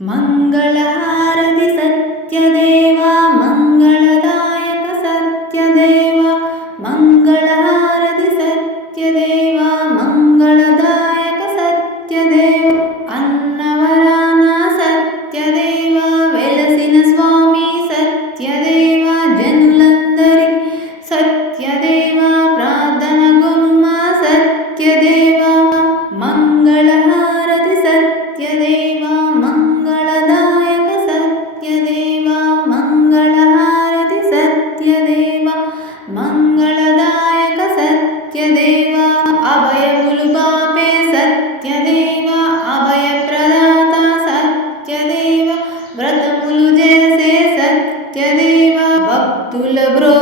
మంగళహారతి సత్యదేవా మంగళదాయక సత్యదేవా మంగళహారతి సత్యదేవా మంగళదాయక సత్యదేవ అన్నవరాన సత్యదేవా వెలసిన స్వామి సత్యదేవా జనులందరి సత్యదేవా ప్రార్థన గునుమా సత్యదేవా మంగళహారతి సత్యదేవా మంగళదాయక సత్యదేవా మంగళహారతి సత్యదేవా మంగళదాయక సత్యదేవా అభయములు బాపే సత్యదేవా అభయప్రదాత సత్యదేవా వ్రతములు చేసే సత్యదేవా భక్తుల బ్రో